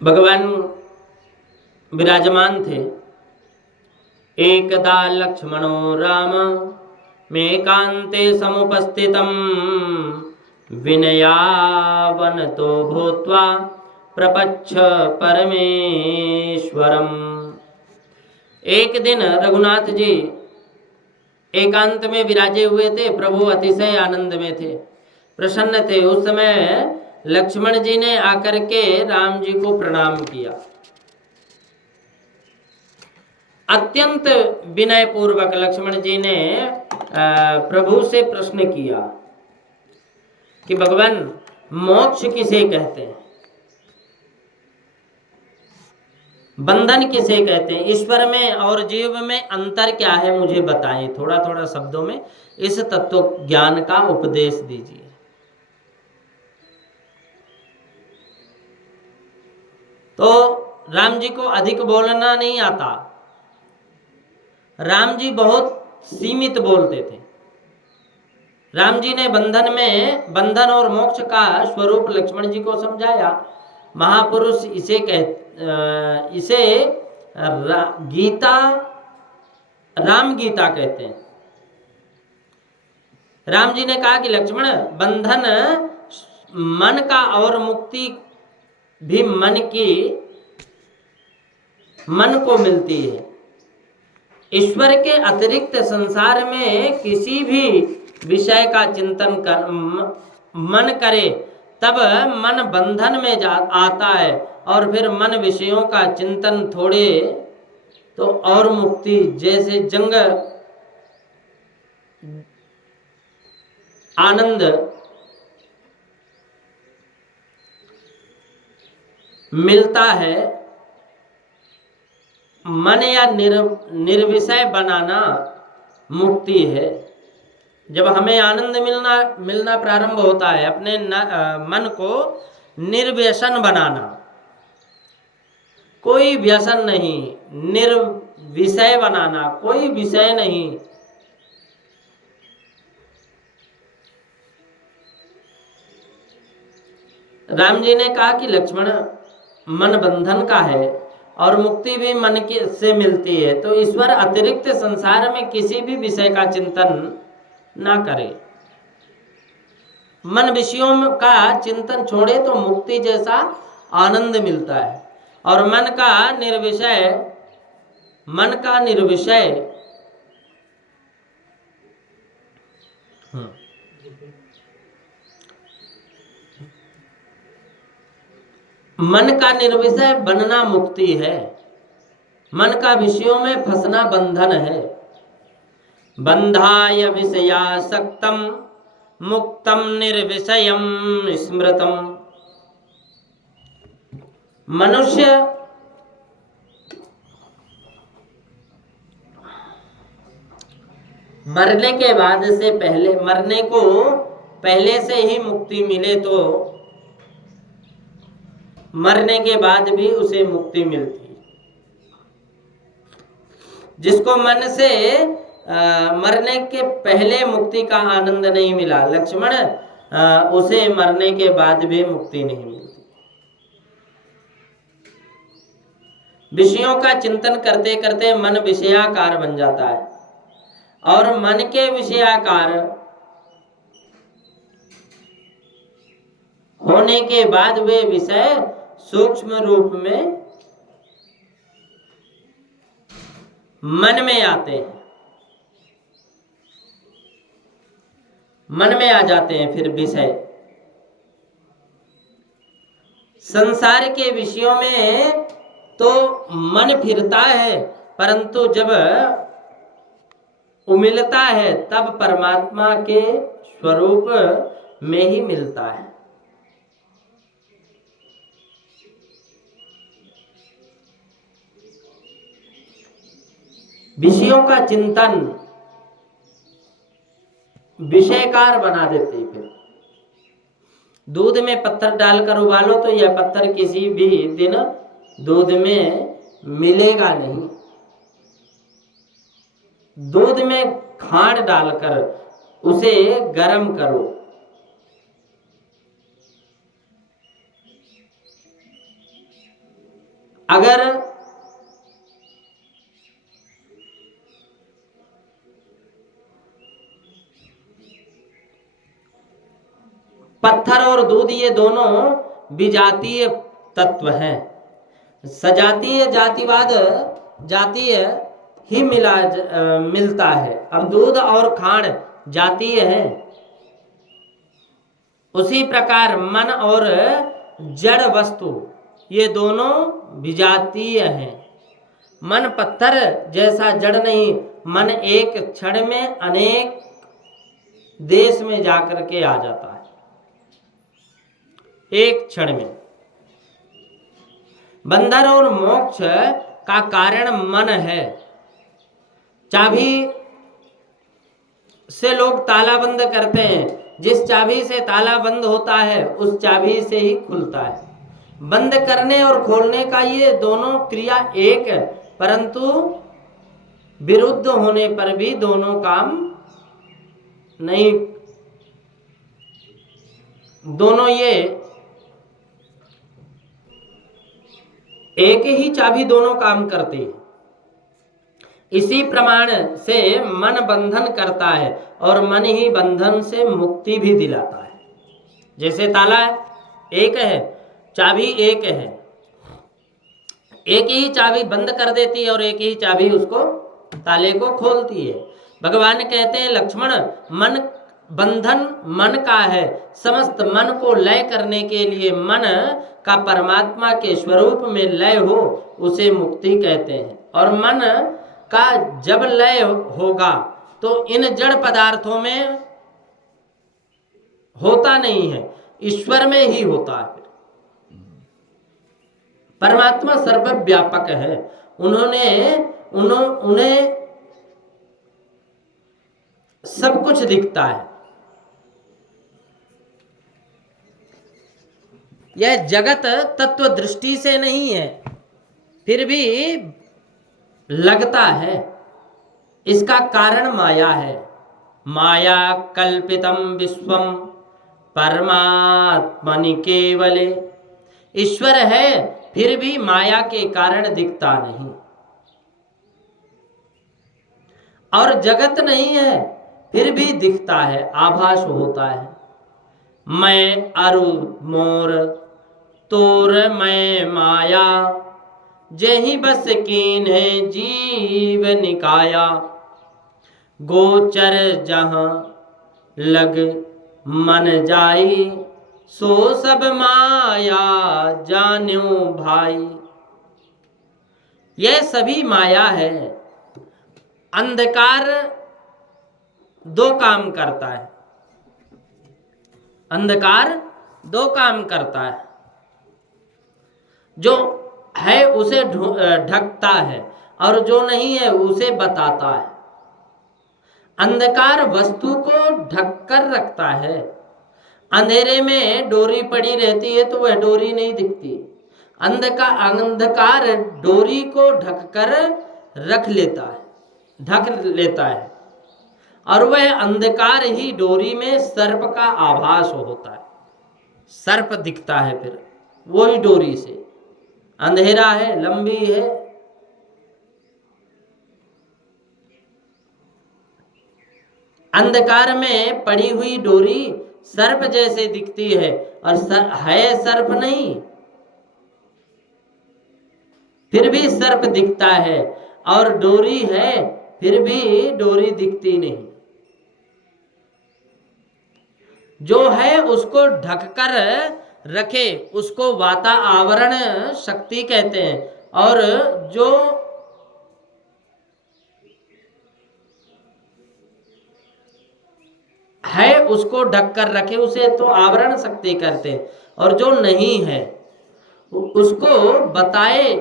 भगवान विराजमान थे। एकदा लक्ष्मणो राम मेकान्ते समुपस्थितं विनयावनतो भूत्वा प्रपच्छ परमेश्वरम्। एक दिन रघुनाथ जी एकांत में विराजे हुए थे। प्रभु अतिशय आनंद में थे, प्रसन्न थे। उस समय लक्ष्मण जी ने आकर के राम जी को प्रणाम किया। अत्यंत विनय पूर्वक लक्ष्मण जी ने प्रभु से प्रश्न किया कि भगवान मोक्ष किसे कहते हैं, बंधन किसे कहते हैं, ईश्वर में और जीव में अंतर क्या है, मुझे बताएं। थोड़ा थोड़ा शब्दों में इस तत्व ज्ञान का उपदेश दीजिए। तो राम जी को अधिक बोलना नहीं आता। राम जी बहुत सीमित बोलते थे। राम जी ने बंधन और मोक्ष का स्वरूप लक्ष्मण जी को समझाया। महापुरुष इसे गीता, राम गीता कहते हैं। राम जी ने कहा कि लक्ष्मण, बंधन मन का और मुक्ति भी मन को मिलती है। ईश्वर के अतिरिक्त संसार में किसी भी विषय का चिंतन कर मन करे तब मन बंधन में आता है, और फिर मन विषयों का चिंतन थोड़े तो और मुक्ति, जैसे जंग आनंद मिलता है। मन या निर्विषय बनाना मुक्ति है। जब हमें आनंद मिलना प्रारंभ होता है, अपने मन को निर्व्यसन बनाना, कोई व्यसन नहीं, निर्विषय बनाना, कोई विषय नहीं। राम जी ने कहा कि लक्ष्मण, मन बंधन का है और मुक्ति भी मन से मिलती है, तो ईश्वर अतिरिक्त संसार में किसी भी विषय का चिंतन ना करे। मन विषयों का चिंतन छोड़े तो मुक्ति जैसा आनंद मिलता है। और मन का निर्विषय मन का निर्विषय बनना मुक्ति है। मन का विषयों में फंसना बंधन है। बंधाय विषयासक्तम मुक्तम निर्विषयम स्मृतम। मनुष्य मरने के बाद से पहले, मरने को पहले से ही मुक्ति मिले तो मरने के बाद भी उसे मुक्ति मिलती। जिसको मन से मरने के पहले मुक्ति का आनंद नहीं मिला लक्ष्मण, उसे मरने के बाद भी मुक्ति नहीं मिलती। विषयों का चिंतन करते करते मन विषयाकार बन जाता है, और मन के विषयाकार होने के बाद वे विषय सूक्ष्म रूप में मन में आते हैं, मन में आ जाते हैं। फिर विषय संसार के विषयों में तो मन फिरता है, परंतु जब उमिलता है तब परमात्मा के स्वरूप में ही मिलता है। विषयों का चिंतन विषयकार बना देते। फिर दूध में पत्थर डालकर उबालो तो यह पत्थर किसी भी दिन दूध में मिलेगा नहीं। दूध में खांड डालकर उसे गर्म करो, अगर पत्थर और दूध ये दोनों विजातीय तत्व हैं, सजातीय जातिवाद जातीय ही मिलता है। अब दूध और खांड जातीय है, उसी प्रकार मन और जड़ वस्तु ये दोनों विजातीय हैं। मन पत्थर जैसा जड़ नहीं, मन एक क्षण में अनेक देश में जाकर के आ जाता है, एक क्षण में। बंधन और मोक्ष का कारण मन है। चाबी से लोग ताला बंद करते हैं, जिस चाबी से ताला बंद होता है उस चाबी से ही खुलता है। बंद करने और खोलने का ये दोनों क्रिया एक है, परंतु विरुद्ध होने पर भी दोनों काम नहीं, दोनों ये एक ही चाबी दोनों काम करती है। इसी प्रमाण से मन बंधन करता है और मन ही बंधन से मुक्ति भी दिलाता है। जैसे ताला एक है, चाबी एक है, एक ही चाबी बंद कर देती है और एक ही चाबी उसको ताले को खोलती है। भगवान कहते हैं लक्ष्मण, मन बंधन मन का है, समस्त मन को लय करने के लिए मन का परमात्मा के स्वरूप में लय हो उसे मुक्ति कहते हैं। और मन का जब लय होगा तो इन जड़ पदार्थों में होता नहीं है, ईश्वर में ही होता है। परमात्मा सर्वव्यापक है, उन्हें सब कुछ दिखता है। यह जगत तत्व दृष्टि से नहीं है, फिर भी लगता है। इसका कारण माया है। माया कल्पितम विश्वम परमात्मनि केवले। ईश्वर है फिर भी माया के कारण दिखता नहीं, और जगत नहीं है फिर भी दिखता है, आभास होता है। मैं अरु मोर तोर मैं माया, जेहि बस कीन है जीव निकाया। गोचर जहां लग मन जाई, सो सब माया जान्यो भाई। यह सभी माया है। अंधकार दो काम करता है, अंधकार दो काम करता है। जो है उसे ढकता है और जो नहीं है उसे बताता है। अंधकार वस्तु को ढककर रखता है। अंधेरे में डोरी पड़ी रहती है तो वह डोरी नहीं दिखती। अंधकार डोरी को ढककर रख लेता है, ढक लेता है, और वह अंधकार ही डोरी में सर्प का आभास होता है। सर्प दिखता है फिर वही डोरी से। अंधेरा है, लंबी है, अंधकार में पड़ी हुई डोरी सर्प जैसे दिखती है, और है सर्प नहीं, फिर भी सर्प दिखता है, और डोरी है फिर भी डोरी दिखती नहीं। जो है उसको ढककर रखे उसको वातावरण शक्ति कहते हैं, और जो है उसको ढककर रखे उसे तो आवरण शक्ति कहते हैं, और जो नहीं है उसको बताए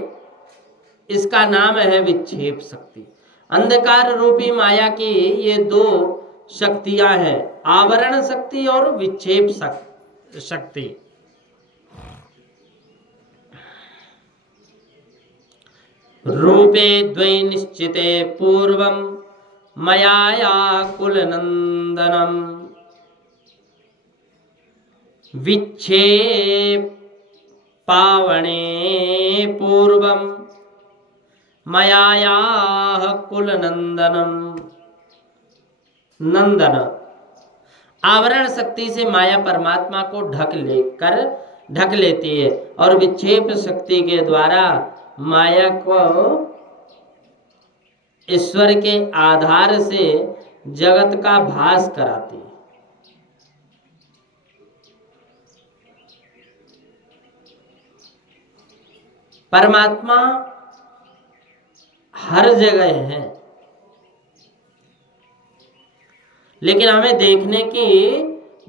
इसका नाम है विक्षेप शक्ति। अंधकार रूपी माया की ये दो शक्तियां हैं, आवरण शक्ति और विक्षेप शक्ति। रूपे द्वै निश्चिते पूर्वं मया कुलनंदनम, विक्षेप पावणे पूर्वम मयायाः कुलनंदनम। नंदन आवरण शक्ति से माया परमात्मा को ढक लेती है और विक्षेप शक्ति के द्वारा माया को ईश्वर के आधार से जगत का भास कराती है। परमात्मा हर जगह है, लेकिन हमें देखने की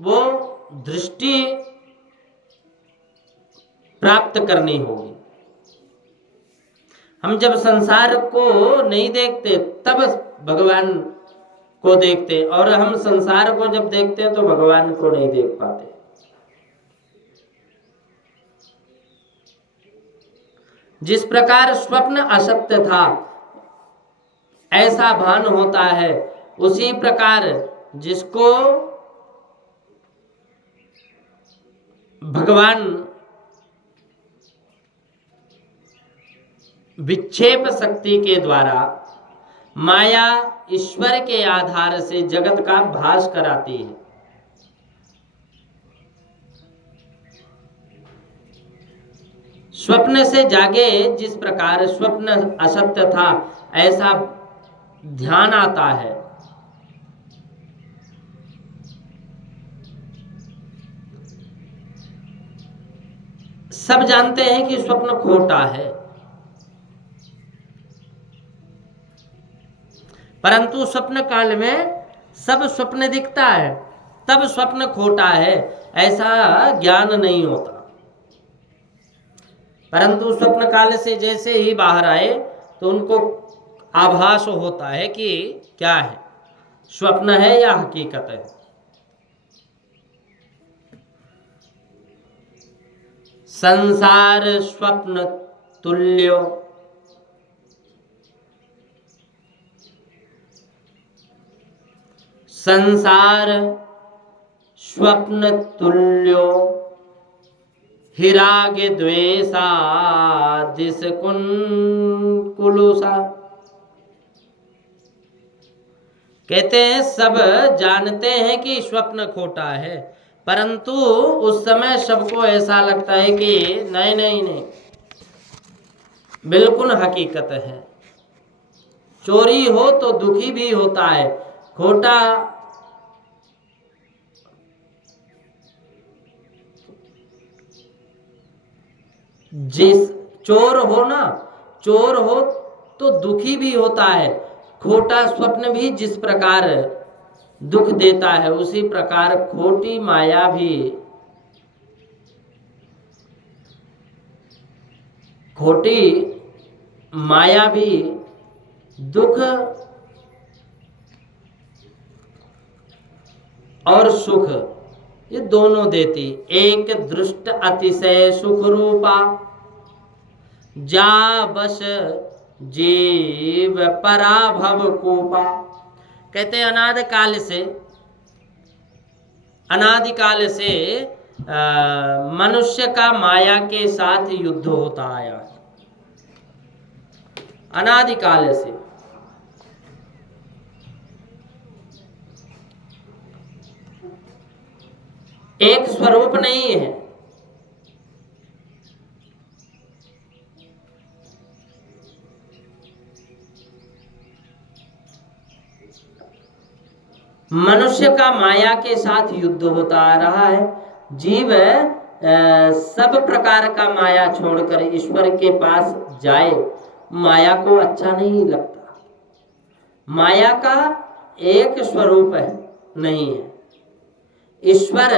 वो दृष्टि प्राप्त करनी होगी। हम जब संसार को नहीं देखते तब भगवान को देखते, और हम संसार को जब देखते हैं तो भगवान को नहीं देख पाते। जिस प्रकार स्वप्न असत्य था ऐसा भान होता है, उसी प्रकार जिसको भगवान विक्षेप शक्ति के द्वारा माया ईश्वर के आधार से जगत का भास कराती है। स्वप्न से जागे जिस प्रकार स्वप्न असत्य था ऐसा ध्यान आता है। सब जानते हैं कि स्वप्न खोटा है, परंतु स्वप्न काल में सब स्वप्न दिखता है, तब स्वप्न खोटा है ऐसा ज्ञान नहीं होता। परंतु स्वप्न काल से जैसे ही बाहर आए तो उनको आभास होता है कि क्या है, स्वप्न है या हकीकत है। संसार स्वप्न तुल्यो संसार स्वप्न तुल्यो हिरागे द्वेषा दिस कुलुसा। कहते हैं सब जानते हैं कि स्वप्न खोटा है, परंतु उस समय सबको ऐसा लगता है कि नहीं नहीं नहीं, बिल्कुल हकीकत है। चोरी हो तो दुखी भी होता है, खोटा जिस चोर हो ना, चोर हो तो दुखी भी होता है। खोटा स्वप्न भी जिस प्रकार दुख देता है, उसी प्रकार खोटी माया भी, खोटी माया भी दुख और सुख ये दोनों देती। एक दृष्ट अतिशय सुख रूपा जा बस जीव पराभव कोपा। कहते हैं अनादिकाल से मनुष्य का माया के साथ युद्ध होता आया, अनादिकाल से। एक स्वरूप नहीं है। मनुष्य का माया के साथ युद्ध होता आ रहा है। जीव सब प्रकार का माया छोड़कर ईश्वर के पास जाए, माया को अच्छा नहीं लगता। माया का एक स्वरूप है नहीं है। ईश्वर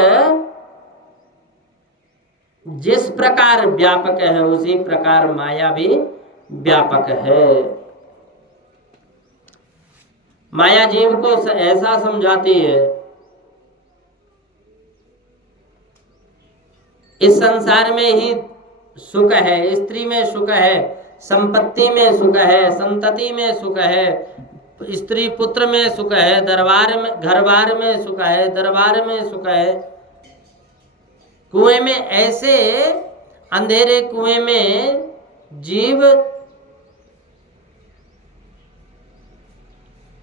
जिस प्रकार व्यापक है उसी प्रकार माया भी व्यापक है। माया जीव को ऐसा समझाती है, इस संसार में ही सुख है, स्त्री में सुख है, संपत्ति में सुख है, संतति में सुख है, स्त्री पुत्र में सुख है, दरबार में घरबार में सुख है, दरबार में सुख है, कुएं में, ऐसे अंधेरे कुएं में जीव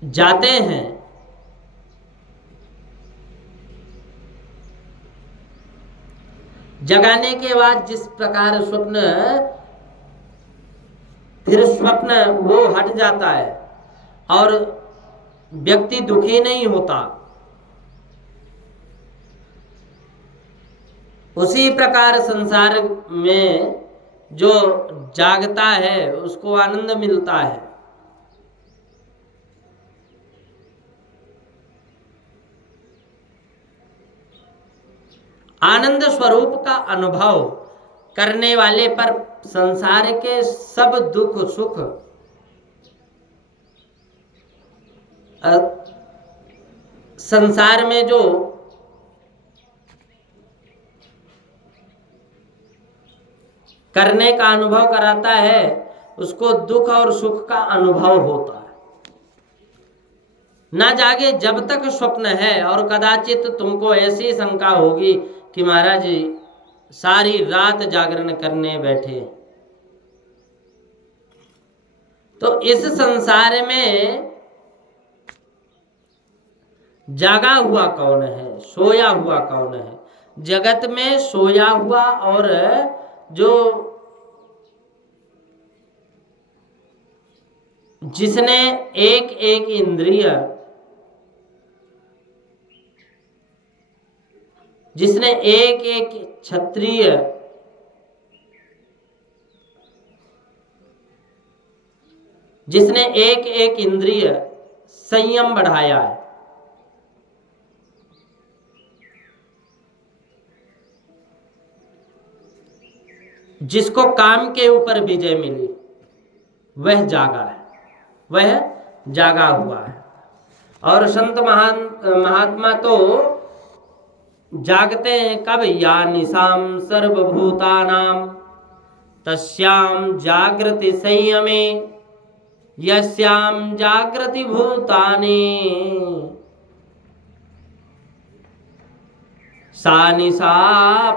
जाते हैं। जगाने के बाद जिस प्रकार स्वप्न, फिर स्वप्न वो हट जाता है और व्यक्ति दुखी नहीं होता, उसी प्रकार संसार में जो जागता है उसको आनंद मिलता है। आनंद स्वरूप का अनुभव करने वाले पर संसार के सब दुख सुख संसार में जो करने का अनुभव कराता है उसको दुख और सुख का अनुभव होता है। ना जागे जब तक स्वप्न है, और कदाचित तुमको ऐसी शंका होगी कि महाराज जी सारी रात जागरण करने बैठे, तो इस संसार में जागा हुआ कौन है, सोया हुआ कौन है? जगत में सोया हुआ और जो जिसने एक एक इंद्रिय, जिसने एक एक क्षत्रिय, जिसने एक एक इंद्रिय संयम बढ़ाया है, जिसको काम के ऊपर विजय मिली, वह जागा है, वह जागा हुआ है। और संत महात्मा तो जागते हैं कब? या निशाम सर्वभूतानाम तस्याम जागृति संयमे यस्याम जागृति भूतानि सा निशा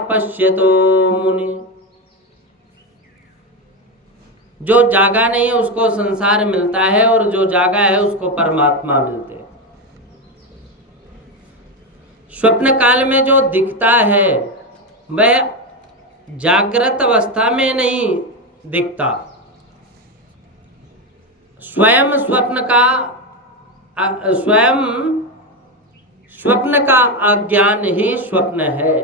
पश्यतो मुनि। जो जागा नहीं है उसको संसार मिलता है, और जो जागा है उसको परमात्मा मिलते हैं। स्वप्न काल में जो दिखता है वह जागृत अवस्था में नहीं दिखता। स्वयं स्वप्न का अज्ञान ही स्वप्न है,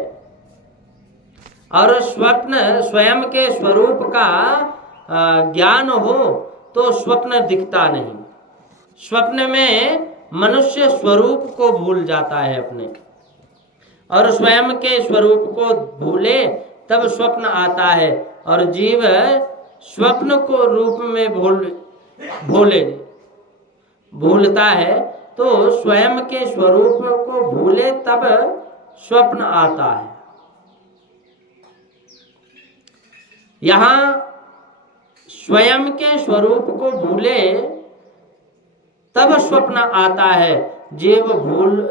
और स्वप्न स्वयं के स्वरूप का ज्ञान हो तो स्वप्न दिखता नहीं। स्वप्न में मनुष्य स्वरूप को भूल जाता है अपने, और स्वयं के स्वरूप को भूले तब स्वप्न आता है, और जीव स्वप्न को रूप में भूलता है, तो स्वयं के स्वरूप को भूले तब स्वप्न आता है। यहाँ स्वयं के स्वरूप को भूले तब स्वप्न आता है। जीव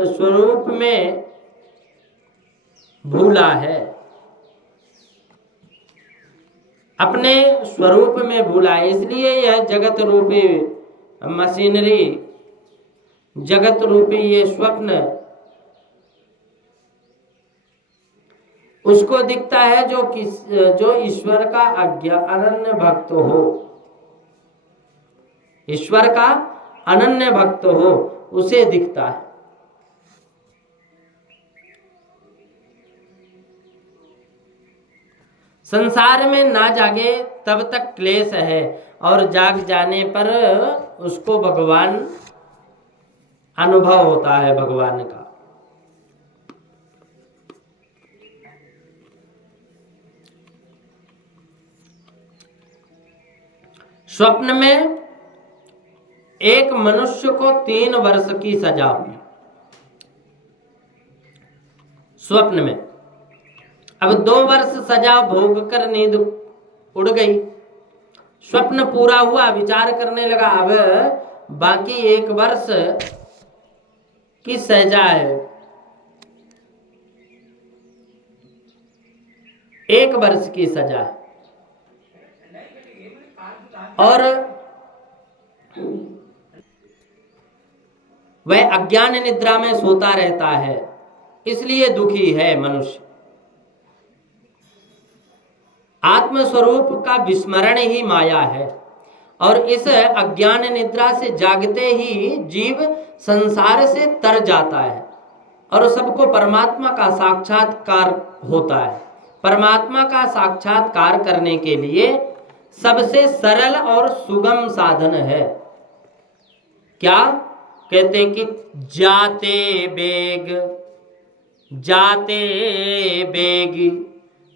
स्वरूप में भूला है, अपने स्वरूप में भूला है, इसलिए यह जगत रूपी मशीनरी, जगत रूपी ये स्वप्न उसको दिखता है जो ईश्वर का अनन्य भक्त हो, ईश्वर का अनन्य भक्त हो उसे दिखता है। संसार में ना जागे तब तक क्लेश है, और जाग जाने पर उसको भगवान अनुभव होता है, भगवान का। स्वप्न में एक मनुष्य को 3 वर्ष की सजा हुई स्वप्न में। अब 2 वर्ष सजा भोग कर नींद उड़ गई, स्वप्न पूरा हुआ, विचार करने लगा अब बाकी 1 वर्ष की सजा है। 1 वर्ष की सजा है। और वह अज्ञान निद्रा में सोता रहता है, इसलिए दुखी है मनुष्य। आत्मस्वरूप का विस्मरण ही माया है, और इस अज्ञान निद्रा से जागते ही जीव संसार से तर जाता है और सबको परमात्मा का साक्षात्कार होता है। परमात्मा का साक्षात्कार करने के लिए सबसे सरल और सुगम साधन है क्या? कहते कि जाते बेग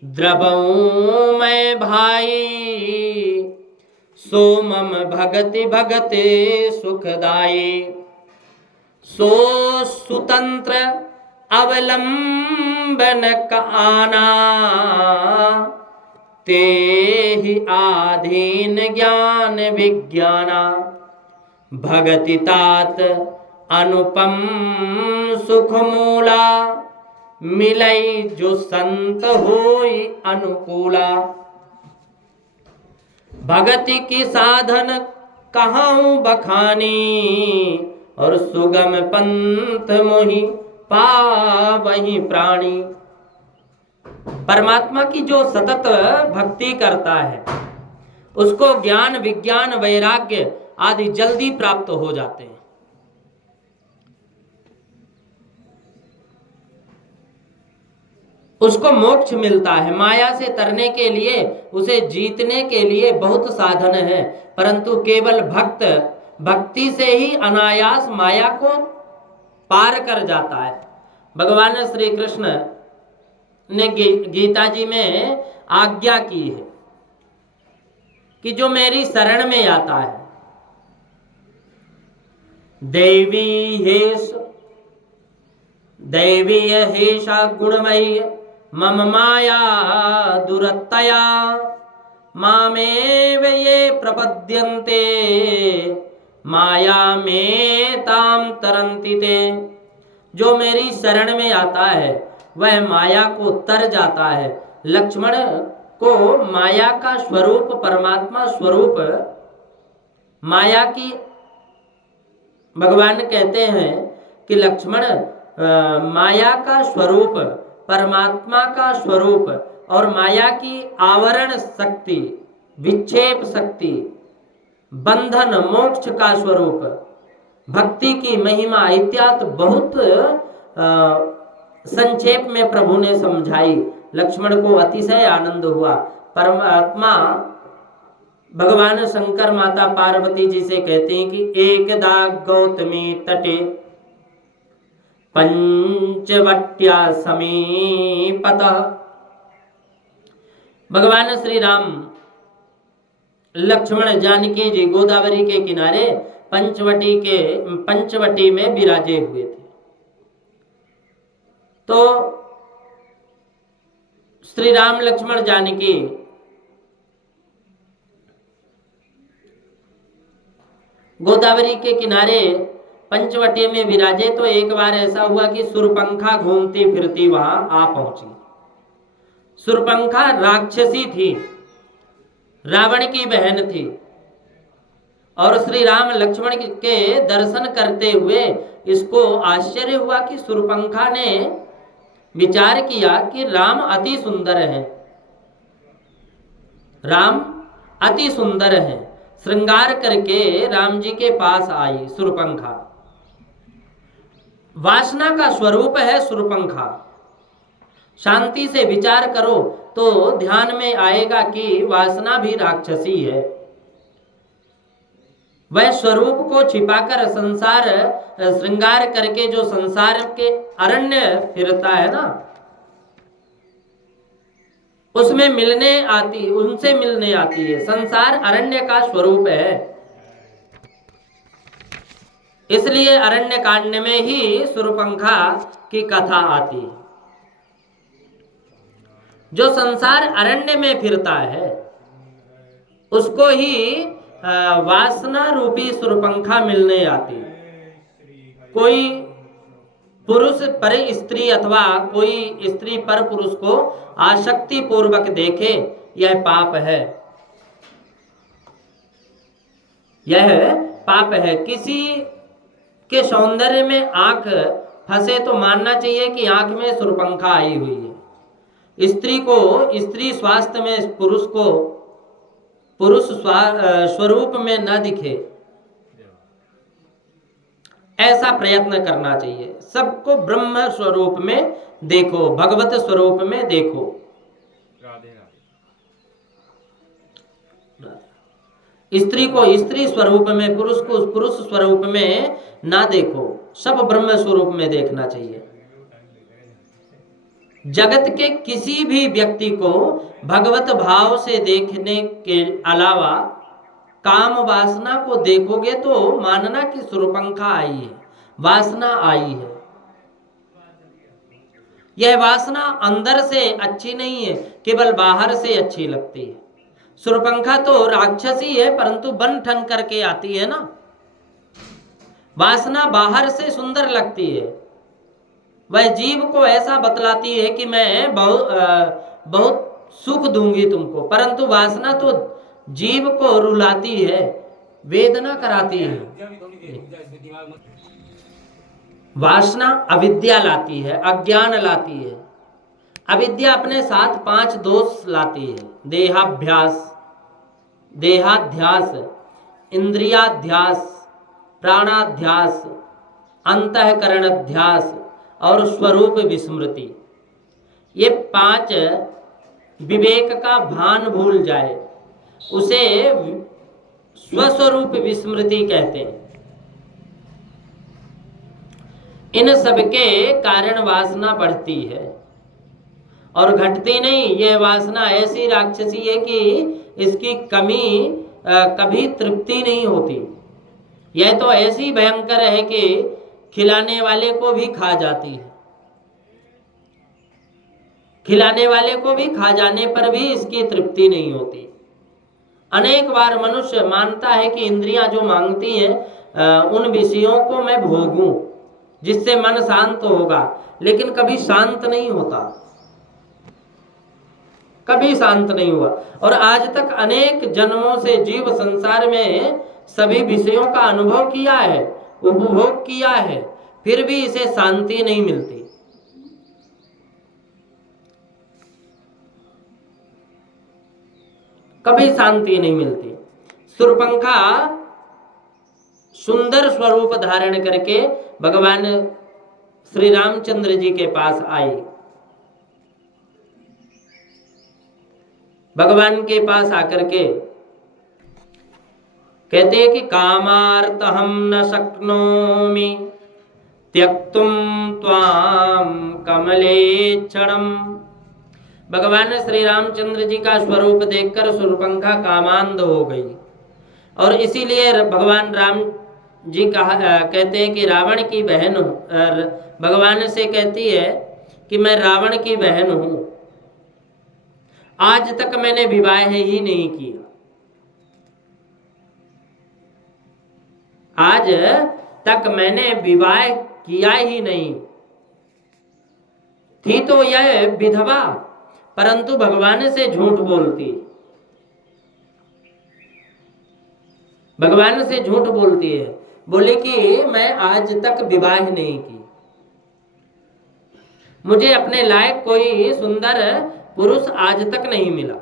द्रवऊं मैं भाई, सोमम भगति भगति सुखदाई, सो सुतंत्र अवलंबन का आना, ते ही आधीन ज्ञान विज्ञाना, भगति तात अनुपम सुख मूला, मिलई जो संत होई अनुकूला। भगति की साधन कहाऊं बखानी, और सुगम पंथ मोहि पावहि प्राणी। परमात्मा की जो सतत भक्ति करता है उसको ज्ञान विज्ञान वैराग्य आदि जल्दी प्राप्त हो जाते हैं। उसको मोक्ष मिलता है। माया से तरने के लिए, उसे जीतने के लिए बहुत साधन है, परंतु केवल भक्ति से ही अनायास माया को पार कर जाता है। भगवान श्री कृष्ण ने गीता जी में आज्ञा की है कि जो मेरी शरण में आता है, दैवी हेषा गुणमयी मम माया दुरत्तया, मामेव ये प्रपद्यन्ते माया में ताम तरन्ति ते। जो मेरी शरण में आता है वह माया को तर जाता है। लक्ष्मण को माया का स्वरूप, परमात्मा स्वरूप माया की भगवान कहते हैं कि लक्ष्मण माया का स्वरूप, परमात्मा का स्वरूप और माया की आवरण शक्ति, विक्षेप शक्ति, बंधन मोक्ष का स्वरूप, भक्ति की महिमा इत्यादि बहुत संक्षेप में प्रभु ने समझाई। लक्ष्मण को अतिशय आनंद हुआ। परमात्मा भगवान शंकर माता पार्वती जी से कहते हैं कि एकदा गौतमी तटे पंचवट्या समीपतः। भगवान श्री राम लक्ष्मण जानकी जी गोदावरी के किनारे पंचवटी में विराजे हुए थे। तो श्री राम लक्ष्मण जानकी गोदावरी के किनारे पंचवटी में विराजे तो एक बार ऐसा हुआ कि सुरपंखा घूमती फिरती वहां आ पहुंची। सुरपंखा राक्षसी थी, रावण की बहन थी, और श्री राम लक्ष्मण के दर्शन करते हुए इसको आश्चर्य हुआ कि सुरपंखा ने विचार किया कि राम अति सुंदर है, राम अति सुंदर है। श्रृंगार करके राम जी के पास आई सुरपंखा। वासना का स्वरूप है सुरपंखा। शांति से विचार करो तो ध्यान में आएगा कि वासना भी राक्षसी है। वह स्वरूप को छिपाकर संसार श्रृंगार करके जो संसार के अरण्य फिरता है ना, उसमें उनसे मिलने आती है। संसार अरण्य का स्वरूप है, इसलिए अरण्य कांड में ही सुरपंखा की कथा आती है। जो संसार अरण्य में फिरता है उसको ही वासना रूपी सुरपंखा मिलने आती। कोई पुरुष पर स्त्री अथवा कोई स्त्री पर पुरुष को आसक्ति पूर्वक देखे, यह पाप है, यह पाप है। किसी के सौंदर्य में आंख फंसे तो मानना चाहिए कि आंख में सुरपंखा आई हुई है। स्त्री को स्त्री स्वास्थ्य में पुरुष को पुरुष स्वरूप में न दिखे, ऐसा प्रयत्न करना चाहिए। सबको ब्रह्म स्वरूप में देखो, भगवत स्वरूप में देखो। स्त्री को स्त्री स्वरूप में, पुरुष को पुरुष स्वरूप में ना देखो, सब ब्रह्म स्वरूप में देखना चाहिए। जगत के किसी भी व्यक्ति को भगवत भाव से देखने के अलावा काम वासना को देखोगे तो मानना कि सुरपंखा आई है, वासना आई है। यह वासना अंदर से अच्छी नहीं है, केवल बाहर से अच्छी लगती है। सुरपंखा तो राक्षसी है, परंतु बन ठन करके आती है ना। वासना बाहर से सुंदर लगती है, वह जीव को ऐसा बतलाती है कि मैं बहुत सुख दूंगी तुमको, परंतु वासना तो जीव को रुलाती है, वेदना कराती है। वासना अविद्या लाती है, अज्ञान लाती है। अविद्या अपने साथ 5 दोष लाती है: देहाभ्यास, देहाध्यास, इंद्रियाध्यास, प्राणाध्यास, अंतःकरणाध्यास और स्वरूप विस्मृति। ये 5 विवेक का भान भूल जाए उसे स्वस्वरूप विस्मृति कहते हैं। इन सबके कारण वासना बढ़ती है और घटती नहीं। यह वासना ऐसी राक्षसी है कि इसकी कमी कभी तृप्ति नहीं होती। यह तो ऐसी भयंकर है कि खिलाने वाले को भी खा जाती है। खिलाने वाले को भी खा जाने पर भी इसकी तृप्ति नहीं होती। अनेक बार मनुष्य मानता है कि इंद्रियां जो मांगती हैं उन विषयों को मैं भोगूं जिससे मन शांत होगा, लेकिन कभी शांत नहीं होता, कभी शांत नहीं हुआ। और आज तक अनेक जन्मों से जीव संसार में सभी विषयों का अनुभव किया है, उपभोग किया है, फिर भी इसे शांति नहीं मिलती। कभी शांति नहीं मिलती। सुरपंखा सुंदर स्वरूप धारण करके भगवान श्री रामचंद्र जी के पास आई। भगवान के पास आकर के कहते हैं कि कामार्थहं न शक्नोमि त्यक्तुम त्वाम कमलेक्षणम। भगवान श्री रामचंद्र जी का स्वरूप देखकर शूर्पणखा कामांध हो गई और इसीलिए भगवान राम जी कहते हैं कि रावण की बहन हूँ। भगवान से कहती है कि मैं रावण की बहन हूँ, आज तक मैंने विवाह ही नहीं किया, आज तक मैंने विवाह किया ही नहीं। थी तो यह विधवा, परंतु भगवान से झूठ बोलती, भगवान से झूठ बोलती है। बोले कि मैं आज तक विवाह नहीं की, मुझे अपने लायक कोई सुंदर पुरुष आज तक नहीं मिला,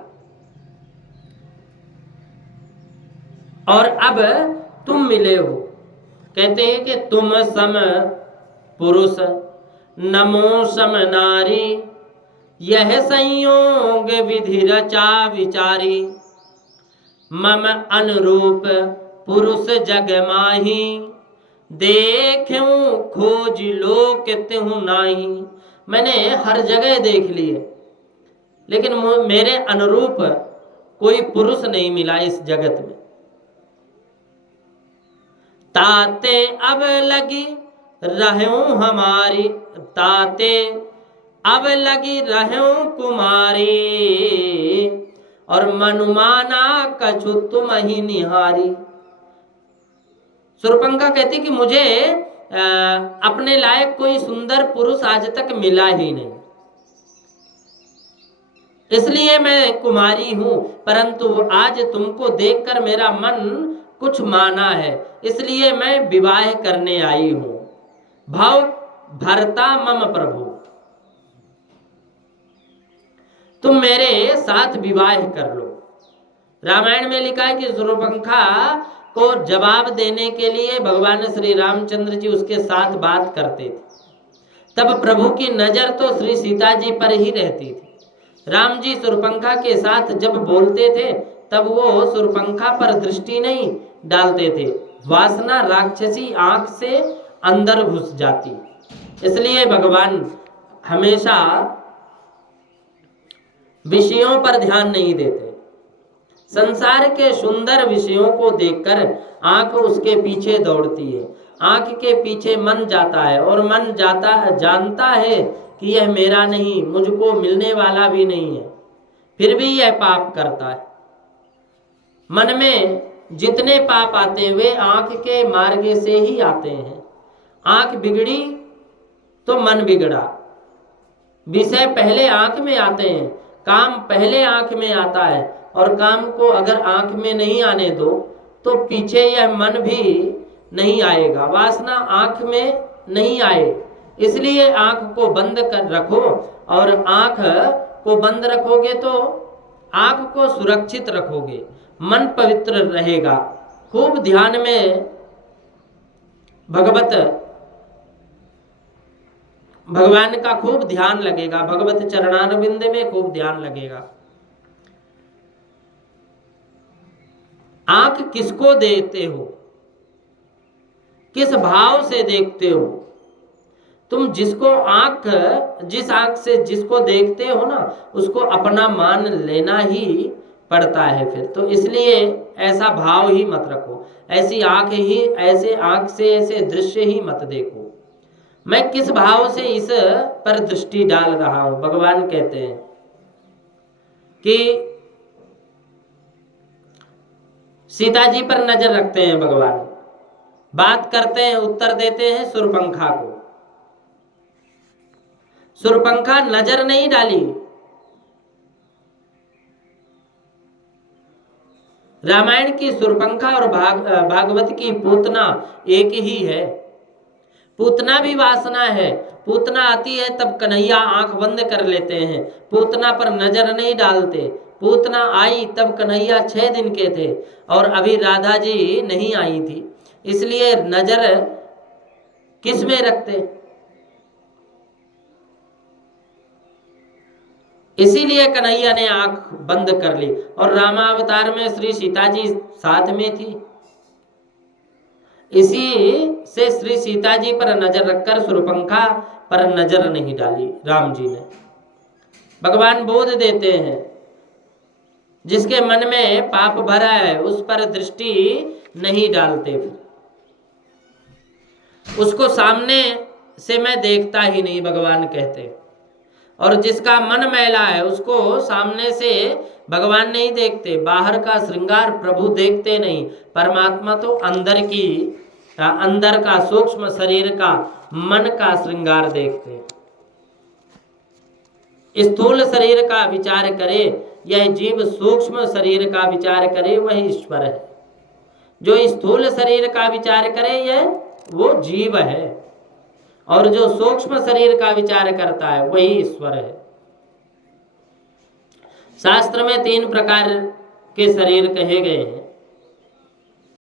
और अब तुम मिले हो। कहते हैं कि तुम सम पुरुष नमो सम नारी, यह संयोग विधि रचा विचारी। मम अनुरूप पुरुष जग माही, देखूं खोज लोक त्यों नाही। मैंने हर जगह देख लिए, लेकिन मेरे अनुरूप कोई पुरुष नहीं मिला इस जगत में। ताते अब लगी रहूं हमारी, ताते अब लगी रहूं कुमारी, और मनुमाना कछु तुम ही निहारी। शूर्पणखा कहती कि मुझे अपने लायक कोई सुंदर पुरुष आज तक मिला ही नहीं, इसलिए मैं कुमारी हूं, परंतु आज तुमको देखकर मेरा मन कुछ माना है, इसलिए मैं विवाह करने आई हूं। भाव भरता मम प्रभु, तुम मेरे साथ विवाह कर लो। रामायण में लिखा है कि शूर्पणखा को जवाब देने के लिए भगवान श्री रामचंद्र जी उसके साथ बात करते थे। तब प्रभु की नजर तो श्री सीता जी पर ही रहती थी। राम जी शूर्पणखा के साथ जब बोलते थे तब वो शूर्पणखा पर दृष्टि नहीं डालते थे, वासना राक्षसी आंख से अंदर घुस जाती, इसलिए भगवान हमेशा विषयों पर ध्यान नहीं देते। संसार के सुंदर विषयों को देखकर आंख उसके पीछे दौड़ती है, आंख के पीछे मन जाता है और मन जानता है कि यह मेरा नहीं, मुझको मिलने वाला भी नहीं है, फिर भी यह पाप करता है। मन में जितने पाप आते हैं वे आंख के मार्ग से ही आते हैं। आंख बिगड़ी तो मन बिगड़ा, विषय पहले आंख में आते हैं, काम पहले आंख में आता है, और काम को अगर आंख में नहीं आने दो तो पीछे यह मन भी नहीं आएगा, वासना आंख में नहीं आए। इसलिए आंख को बंद कर रखो, और आंख को बंद रखोगे तो आंख को सुरक्षित रखोगे, मन पवित्र रहेगा, खूब ध्यान में भगवान का खूब ध्यान लगेगा, भगवत चरणारविंद में खूब ध्यान लगेगा। आंख किसको देते हो, किस भाव से देखते हो? तुम जिस आंख से जिसको देखते हो ना, उसको अपना मान लेना ही पड़ता है फिर तो। इसलिए ऐसा भाव ही मत रखो, ऐसी आंख ही, ऐसे आंख से ऐसे दृश्य ही मत देखो। मैं किस भाव से इस पर दृष्टि डाल रहा हूं? भगवान कहते हैं कि सीता जी पर नजर रखते हैं भगवान, बात करते हैं, उत्तर देते हैं शूर्पणखा को। शूर्पणखा नजर नहीं डाली, रामायण की शूर्पणखा और भागवत की पूतना एक ही है। पूतना भी वासना है, पूतना आती है तब कन्हैया आंख बंद कर लेते हैं, पूतना पर नजर नहीं डालते। पूतना आई तब कन्हैया 6 दिन के थे और अभी राधा जी नहीं आई थी, इसलिए नजर किस में रखते? इसीलिए कन्हैया ने आंख बंद कर ली। और रामावतार में श्री सीता जी साथ में थी, इसी से श्री सीता जी पर नजर रखकर शूर्पणखा पर नजर नहीं डाली राम जी ने। भगवान बोध देते हैं जिसके मन में पाप भरा है उस पर दृष्टि नहीं डालते, उसको सामने से मैं देखता ही नहीं, भगवान कहते। और जिसका मन मैला है उसको सामने से भगवान नहीं देखते, बाहर का श्रृंगार प्रभु देखते नहीं, परमात्मा तो अंदर का सूक्ष्म शरीर का, मन का श्रृंगार देखते। स्थूल शरीर का विचार करे, यह जीव सूक्ष्म शरीर का विचार करे, वही ईश्वर है। जो स्थूल शरीर का विचार करे यह वो जीव है, और जो सूक्ष्म शरीर का विचार करता है वही ईश्वर है। शास्त्र में 3 प्रकार के शरीर कहे गए हैं।